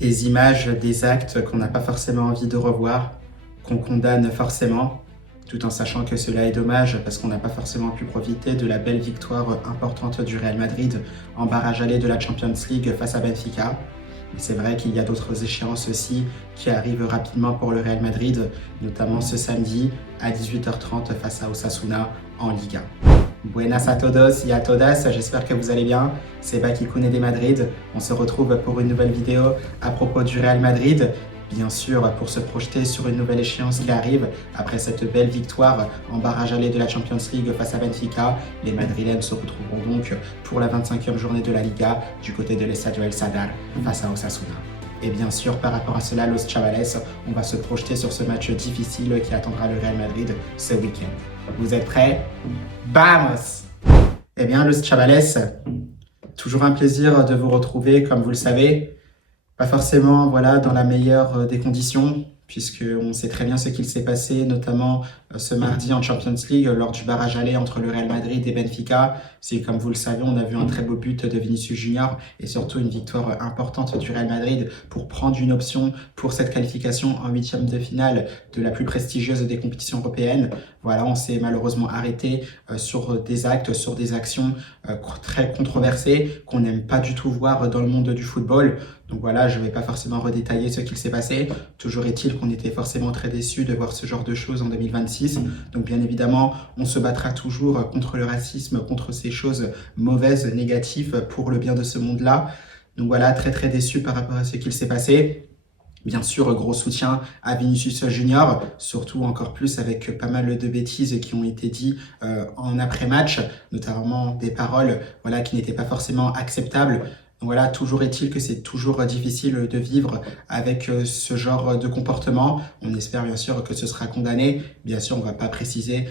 Des images, des actes qu'on n'a pas forcément envie de revoir, qu'on condamne forcément, tout en sachant que cela est dommage parce qu'on n'a pas forcément pu profiter de la belle victoire importante du Real Madrid en barrage aller de la Champions League face à Benfica. Mais c'est vrai qu'il y a d'autres échéances aussi qui arrivent rapidement pour le Real Madrid, notamment ce samedi à 18h30 face à Osasuna en Liga. Buenas a todos y a todas, j'espère que vous allez bien. C'est Baki Koune de Madrid. On se retrouve pour une nouvelle vidéo à propos du Real Madrid. Bien sûr, pour se projeter sur une nouvelle échéance qui arrive, après cette belle victoire en barrage aller de la Champions League face à Benfica, les Madrilènes se retrouveront donc pour la 25e journée de la Liga du côté de l'Estadio El Sadar face à Osasuna. Et bien sûr, par rapport à cela, Los Chavales, on va se projeter sur ce match difficile qui attendra le Real Madrid ce week-end. Vous êtes prêts? Vamos! Eh bien, Los Chavales, toujours un plaisir de vous retrouver, comme vous le savez. Pas forcément dans la meilleure des conditions, puisqu'on sait très bien ce qu'il s'est passé, notamment ce mardi en Champions League, lors du barrage aller entre le Real Madrid et Benfica. C'est comme vous le savez, on a vu un très beau but de Vinicius Junior et surtout une victoire importante du Real Madrid pour prendre une option pour cette qualification en huitième de finale de la plus prestigieuse des compétitions européennes. Voilà, on s'est malheureusement arrêté sur des actes, sur des actions très controversées qu'on n'aime pas du tout voir dans le monde du football. Donc voilà, je ne vais pas forcément redétailler ce qu'il s'est passé. Toujours est-il qu'on était forcément très déçus de voir ce genre de choses en 2026. Donc bien évidemment, on se battra toujours contre le racisme, contre ces choses mauvaises, négatives pour le bien de ce monde-là. Donc voilà, très très déçus par rapport à ce qu'il s'est passé. Bien sûr, gros soutien à Vinicius Junior, surtout encore plus avec pas mal de bêtises qui ont été dites en après-match, notamment des paroles qui n'étaient pas forcément acceptables. Voilà, toujours est-il que c'est toujours difficile de vivre avec ce genre de comportement. On espère bien sûr que ce sera condamné. Bien sûr, on ne va pas préciser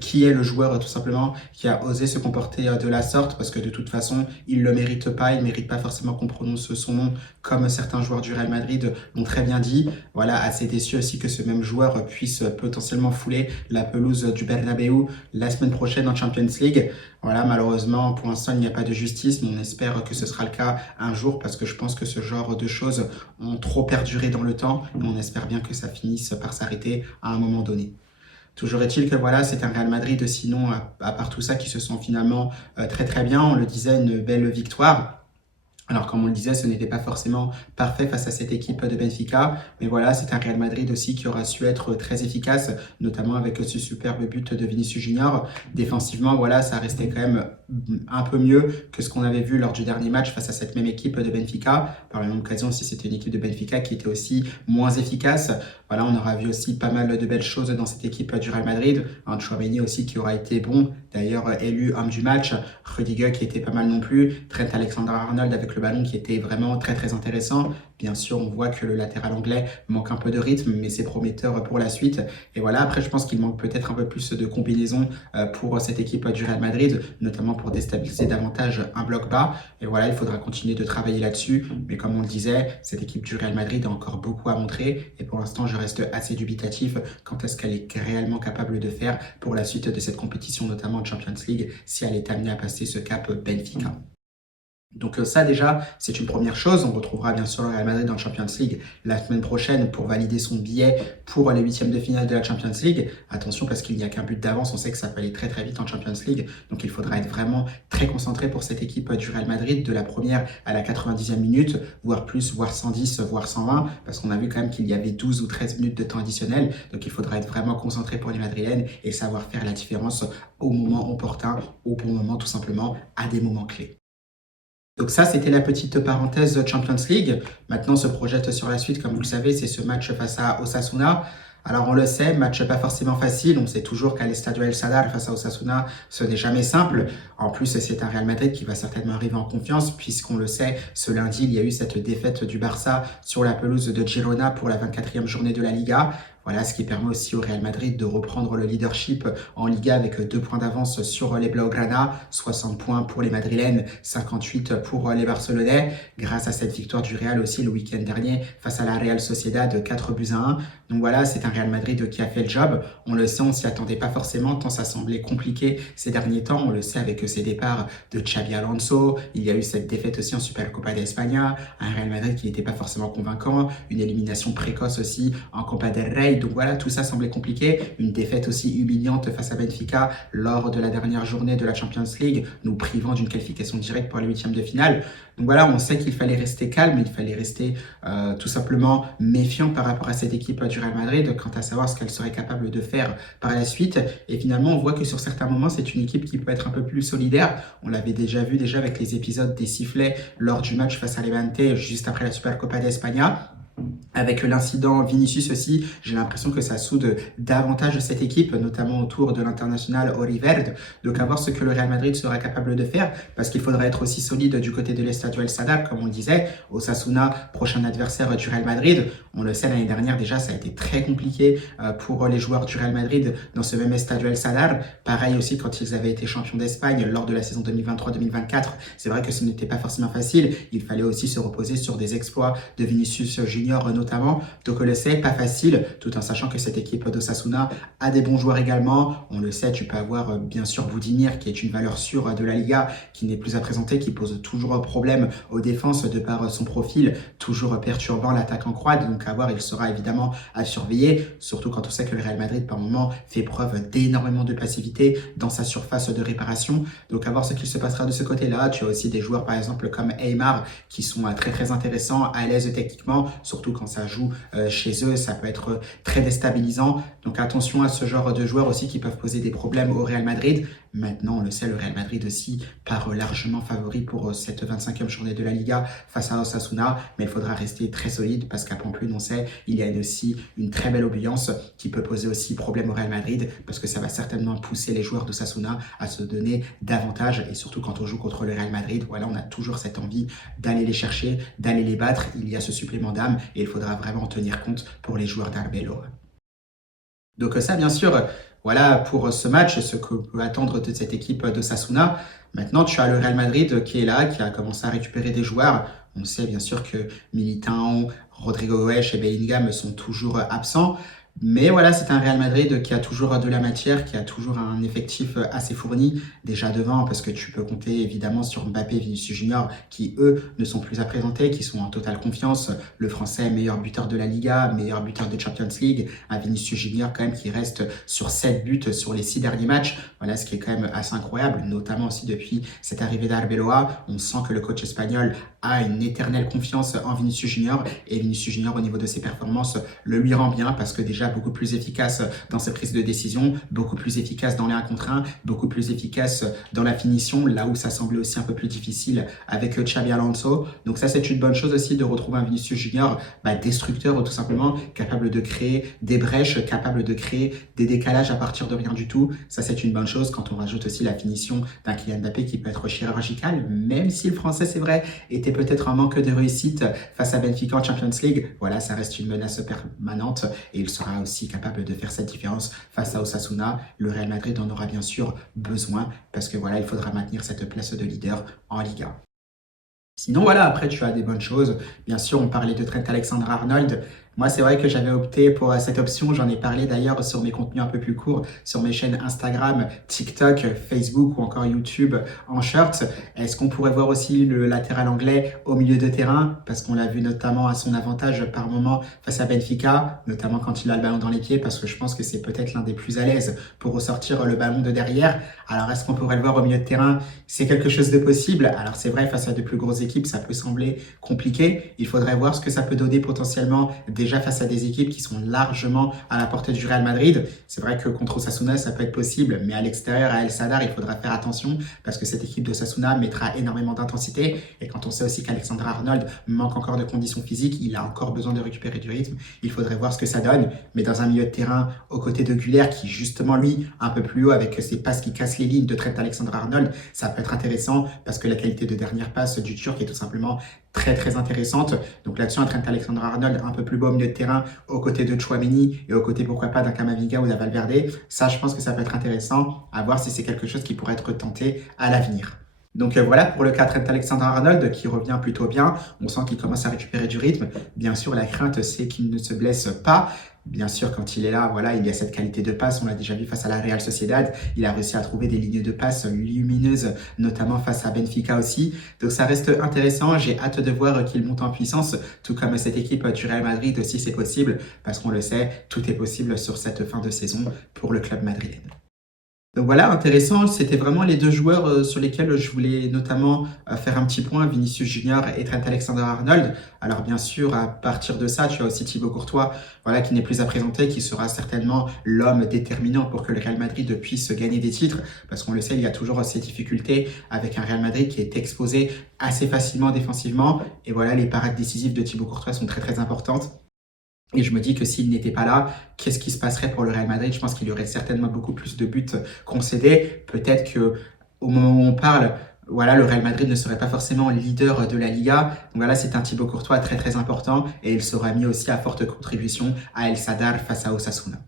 qui est le joueur tout simplement qui a osé se comporter de la sorte parce que de toute façon, il ne le mérite pas. Il ne mérite pas forcément qu'on prononce son nom comme certains joueurs du Real Madrid l'ont très bien dit. Voilà, assez déçu aussi que ce même joueur puisse potentiellement fouler la pelouse du Bernabéu la semaine prochaine en Champions League. Voilà, malheureusement, pour l'instant, il n'y a pas de justice, mais on espère que ce sera le cas un jour parce que je pense que ce genre de choses ont trop perduré dans le temps et on espère bien que ça finisse par s'arrêter à un moment donné. Toujours est-il que c'est un Real Madrid, sinon, à part tout ça, qui se sent finalement très très bien. On le disait, une belle victoire. Alors, comme on le disait, ce n'était pas forcément parfait face à cette équipe de Benfica. Mais voilà, c'est un Real Madrid aussi qui aura su être très efficace, notamment avec ce superbe but de Vinicius Junior. Défensivement, ça restait quand même un peu mieux que ce qu'on avait vu lors du dernier match face à cette même équipe de Benfica. Par la même occasion aussi, c'était une équipe de Benfica qui était aussi moins efficace. Voilà, on aura vu aussi pas mal de belles choses dans cette équipe du Real Madrid. Un Tchouaméni aussi qui aura été bon, d'ailleurs élu homme du match. Rudiger qui était pas mal non plus. Trent Alexander-Arnold avec le ballon qui était vraiment très très intéressant. Bien sûr, on voit que le latéral anglais manque un peu de rythme, mais c'est prometteur pour la suite. Et voilà, après, je pense qu'il manque peut-être un peu plus de combinaison pour cette équipe du Real Madrid, notamment pour déstabiliser davantage un bloc bas. Et voilà, il faudra continuer de travailler là-dessus. Mais comme on le disait, cette équipe du Real Madrid a encore beaucoup à montrer. Et pour l'instant, je reste assez dubitatif quant à ce qu'elle est réellement capable de faire pour la suite de cette compétition, notamment en Champions League, si elle est amenée à passer ce cap Benfica. Donc ça déjà, c'est une première chose. On retrouvera bien sûr le Real Madrid en Champions League la semaine prochaine pour valider son billet pour les huitièmes de finale de la Champions League. Attention parce qu'il n'y a qu'un but d'avance, on sait que ça peut aller très très vite en Champions League. Donc il faudra être vraiment très concentré pour cette équipe du Real Madrid de la première à la 90e minute, voire plus, voire 110, voire 120, parce qu'on a vu quand même qu'il y avait 12 ou 13 minutes de temps additionnel. Donc il faudra être vraiment concentré pour les Madrilènes et savoir faire la différence au moment opportun, au bon moment tout simplement, à des moments clés. Donc ça, c'était la petite parenthèse Champions League. Maintenant, on se projette sur la suite, comme vous le savez, c'est ce match face à Osasuna. Alors on le sait, match pas forcément facile, on sait toujours qu'à l'Estadio El Sadar face à Osasuna, ce n'est jamais simple. En plus, c'est un Real Madrid qui va certainement arriver en confiance, puisqu'on le sait, ce lundi, il y a eu cette défaite du Barça sur la pelouse de Girona pour la 24e journée de la Liga. Voilà, ce qui permet aussi au Real Madrid de reprendre le leadership en Liga avec 2 points d'avance sur les Blaugrana, 60 points pour les Madrilènes, 58 pour les Barcelonais, grâce à cette victoire du Real aussi le week-end dernier face à la Real Sociedad de 4-1. Donc voilà, c'est un Real Madrid qui a fait le job. On le sait, on s'y attendait pas forcément, tant ça semblait compliqué ces derniers temps. On le sait avec ces départs de Xabi Alonso, il y a eu cette défaite aussi en Supercopa d'España, un Real Madrid qui n'était pas forcément convaincant, une élimination précoce aussi en Copa del Rey, donc voilà, tout ça semblait compliqué, une défaite aussi humiliante face à Benfica lors de la dernière journée de la Champions League, nous privant d'une qualification directe pour les huitièmes de finale. Donc voilà, on sait qu'il fallait rester calme, il fallait rester tout simplement méfiant par rapport à cette équipe du Real Madrid quant à savoir ce qu'elle serait capable de faire par la suite. Et finalement, on voit que sur certains moments, c'est une équipe qui peut être un peu plus solidaire. On l'avait déjà vu avec les épisodes des sifflets lors du match face à Levante juste après la Supercopa d'España. Avec l'incident Vinicius aussi, j'ai l'impression que ça soude davantage cette équipe, notamment autour de l'international Ori Verde. Donc à voir ce que le Real Madrid sera capable de faire, parce qu'il faudra être aussi solide du côté de l'Estadio El Sadar, comme on le disait. Osasuna, prochain adversaire du Real Madrid. On le sait, l'année dernière déjà, ça a été très compliqué pour les joueurs du Real Madrid dans ce même Estadio El Sadar. Pareil aussi quand ils avaient été champions d'Espagne lors de la saison 2023-2024. C'est vrai que ce n'était pas forcément facile. Il fallait aussi se reposer sur des exploits de Vinicius Junior notamment. Donc on le sait, pas facile, tout en sachant que cette équipe d'Osasuna a des bons joueurs également. On le sait, tu peux avoir bien sûr Budimir qui est une valeur sûre de la Liga, qui n'est plus à présenter, qui pose toujours problème aux défenses de par son profil, toujours perturbant l'attaque en croix. Donc à voir, il sera évidemment à surveiller, surtout quand on sait que le Real Madrid par moment fait preuve d'énormément de passivité dans sa surface de réparation. Donc à voir ce qu'il se passera de ce côté-là. Tu as aussi des joueurs par exemple comme Aymar qui sont très intéressants, à l'aise techniquement, surtout quand ça joue chez eux, ça peut être très déstabilisant. Donc attention à ce genre de joueurs aussi qui peuvent poser des problèmes au Real Madrid. Maintenant, on le sait, le Real Madrid aussi part largement favori pour cette 25e journée de la Liga face à Osasuna, mais il faudra rester très solide parce qu'à Pamplune, on sait, il y a aussi une très belle ambiance qui peut poser aussi problème au Real Madrid parce que ça va certainement pousser les joueurs d'Osasuna à se donner davantage et surtout quand on joue contre le Real Madrid, voilà, on a toujours cette envie d'aller les chercher, d'aller les battre. Il y a ce supplément d'âme et il faudra vraiment en tenir compte pour les joueurs d'Arbelo. Donc ça, bien sûr, voilà pour ce match, ce qu'on peut attendre de cette équipe d'Osasuna. Maintenant, tu as le Real Madrid qui est là, qui a commencé à récupérer des joueurs. On sait bien sûr que Militão, Rodrigo Goes et Bellingham sont toujours absents. Mais voilà, c'est un Real Madrid qui a toujours de la matière, qui a toujours un effectif assez fourni, déjà devant, parce que tu peux compter évidemment sur Mbappé et Vinicius Junior, qui eux ne sont plus à présenter, qui sont en totale confiance. Le Français, meilleur buteur de la Liga, meilleur buteur de Champions League, un Vinicius Junior quand même qui reste sur 7 buts sur les 6 derniers matchs. Voilà, ce qui est quand même assez incroyable, notamment aussi depuis cette arrivée d'Arbeloa. On sent que le coach espagnol a une éternelle confiance en Vinicius Junior, et Vinicius Junior au niveau de ses performances le lui rend bien, parce que déjà beaucoup plus efficace dans ses prises de décision, beaucoup plus efficace dans les 1 contre 1, beaucoup plus efficace dans la finition, là où ça semblait aussi un peu plus difficile avec Xabi Alonso. Donc ça, c'est une bonne chose aussi de retrouver un Vinicius Junior destructeur tout simplement, capable de créer des brèches, capable de créer des décalages à partir de rien du tout. Ça, c'est une bonne chose quand on rajoute aussi la finition d'un Kylian Mbappé qui peut être chirurgical, même si le Français, c'est vrai, était peut-être un manque de réussite face à Benfica en Champions League. Voilà, ça reste une menace permanente et il sera aussi capable de faire cette différence face à Osasuna. Le Real Madrid en aura bien sûr besoin parce que voilà, il faudra maintenir cette place de leader en Liga. Sinon, voilà, après, tu as des bonnes choses. Bien sûr, on parlait de Trent Alexander-Arnold. Moi, c'est vrai que j'avais opté pour cette option. J'en ai parlé d'ailleurs sur mes contenus un peu plus courts, sur mes chaînes Instagram, TikTok, Facebook ou encore YouTube en short. Est-ce qu'on pourrait voir aussi le latéral anglais au milieu de terrain? Parce qu'on l'a vu notamment à son avantage par moment face à Benfica, notamment quand il a le ballon dans les pieds, parce que je pense que c'est peut-être l'un des plus à l'aise pour ressortir le ballon de derrière. Alors, est-ce qu'on pourrait le voir au milieu de terrain? C'est quelque chose de possible. Alors, c'est vrai, face à de plus grosses équipes, ça peut sembler compliqué. Il faudrait voir ce que ça peut donner potentiellement déjà face à des équipes qui sont largement à la portée du Real Madrid. C'est vrai que contre Osasuna, ça peut être possible, mais à l'extérieur, à El Sadar, il faudra faire attention parce que cette équipe d'Osasuna mettra énormément d'intensité. Et quand on sait aussi qu'Alexander Arnold manque encore de conditions physiques, il a encore besoin de récupérer du rythme, il faudrait voir ce que ça donne. Mais dans un milieu de terrain, aux côtés de Güler, qui justement, lui, un peu plus haut, avec ses passes qui cassent les lignes de Trent Alexander-Arnold, ça peut être intéressant parce que la qualité de dernière passe du Turc est tout simplement très intéressante. Donc là-dessus, un Trent Alexander-Arnold un peu plus bas au milieu de terrain, aux côtés de Tchouaméni et aux côtés, pourquoi pas, d'un Camavinga ou d'un Valverde. Ça, je pense que ça peut être intéressant à voir si c'est quelque chose qui pourrait être tenté à l'avenir. Donc voilà pour le cas Trent Alexander-Arnold qui revient plutôt bien. On sent qu'il commence à récupérer du rythme. Bien sûr, la crainte, c'est qu'il ne se blesse pas. Bien sûr, quand il est là, voilà, il y a cette qualité de passe. On l'a déjà vu face à la Real Sociedad. Il a réussi à trouver des lignes de passe lumineuses, notamment face à Benfica aussi. Donc ça reste intéressant. J'ai hâte de voir qu'il monte en puissance, tout comme cette équipe du Real Madrid aussi, c'est possible. Parce qu'on le sait, tout est possible sur cette fin de saison pour le club madrilène. Donc voilà, intéressant, c'était vraiment les deux joueurs sur lesquels je voulais notamment faire un petit point, Vinicius Junior et Trent Alexander-Arnold. Alors bien sûr, à partir de ça, tu as aussi Thibaut Courtois, voilà, qui n'est plus à présenter, qui sera certainement l'homme déterminant pour que le Real Madrid puisse gagner des titres, parce qu'on le sait, il y a toujours ces difficultés avec un Real Madrid qui est exposé assez facilement défensivement, et voilà, les parades décisives de Thibaut Courtois sont très très importantes. Et je me dis que s'il n'était pas là, qu'est-ce qui se passerait pour le Real Madrid? Je pense qu'il y aurait certainement beaucoup plus de buts concédés. Peut-être que au moment où on parle, voilà, le Real Madrid ne serait pas forcément leader de la Liga. Donc voilà, c'est un Thibaut Courtois très très important et il sera mis aussi à forte contribution à El Sadar face à Osasuna.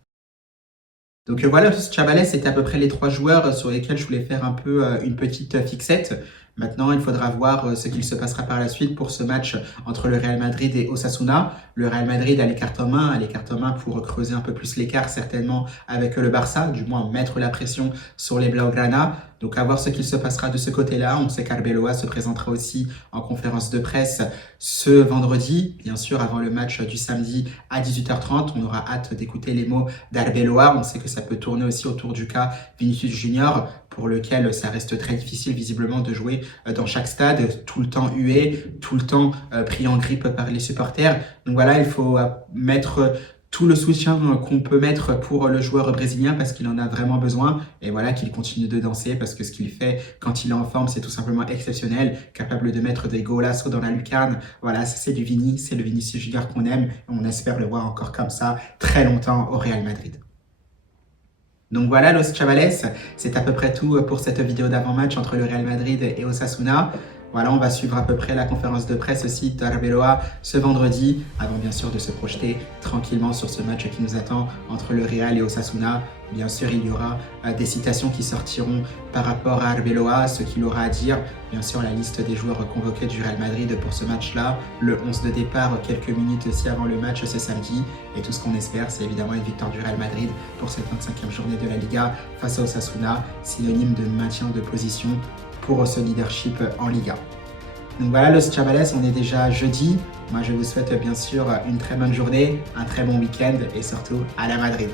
Donc voilà, Chabalès, c'était à peu près les trois joueurs sur lesquels je voulais faire un peu une petite fixette. Maintenant, il faudra voir ce qu'il se passera par la suite pour ce match entre le Real Madrid et Osasuna. Le Real Madrid a les cartes en main pour creuser un peu plus l'écart certainement avec le Barça, du moins mettre la pression sur les Blaugrana. Donc à voir ce qu'il se passera de ce côté-là. On sait qu'Arbeloa se présentera aussi en conférence de presse ce vendredi, bien sûr avant le match du samedi à 18h30. On aura hâte d'écouter les mots d'Arbeloa. On sait que ça peut tourner aussi autour du cas Vinicius Junior, pour lequel ça reste très difficile visiblement de jouer dans chaque stade, tout le temps hué, tout le temps pris en grippe par les supporters. Donc voilà, il faut mettre tout le soutien qu'on peut mettre pour le joueur brésilien parce qu'il en a vraiment besoin et voilà qu'il continue de danser parce que ce qu'il fait quand il est en forme c'est tout simplement exceptionnel, capable de mettre des golassos dans la lucarne. Voilà, c'est du Vini, c'est le Vinicius Junior qu'on aime et on espère le voir encore comme ça très longtemps au Real Madrid. Donc voilà Los Chavales, c'est à peu près tout pour cette vidéo d'avant-match entre le Real Madrid et Osasuna. Voilà, on va suivre à peu près la conférence de presse aussi d'Arbeloa ce vendredi, avant bien sûr de se projeter tranquillement sur ce match qui nous attend entre le Real et Osasuna. Bien sûr, il y aura des citations qui sortiront par rapport à Arbeloa, ce qu'il aura à dire. Bien sûr, la liste des joueurs convoqués du Real Madrid pour ce match-là, le 11 de départ quelques minutes aussi avant le match ce samedi. Et tout ce qu'on espère, c'est évidemment une victoire du Real Madrid pour cette 25e journée de la Liga face à Osasuna, synonyme de maintien de position pour ce leadership en Liga. Donc voilà Los Chavales, on est déjà jeudi. Moi je vous souhaite bien sûr une très bonne journée, un très bon week-end et surtout à la Madrid.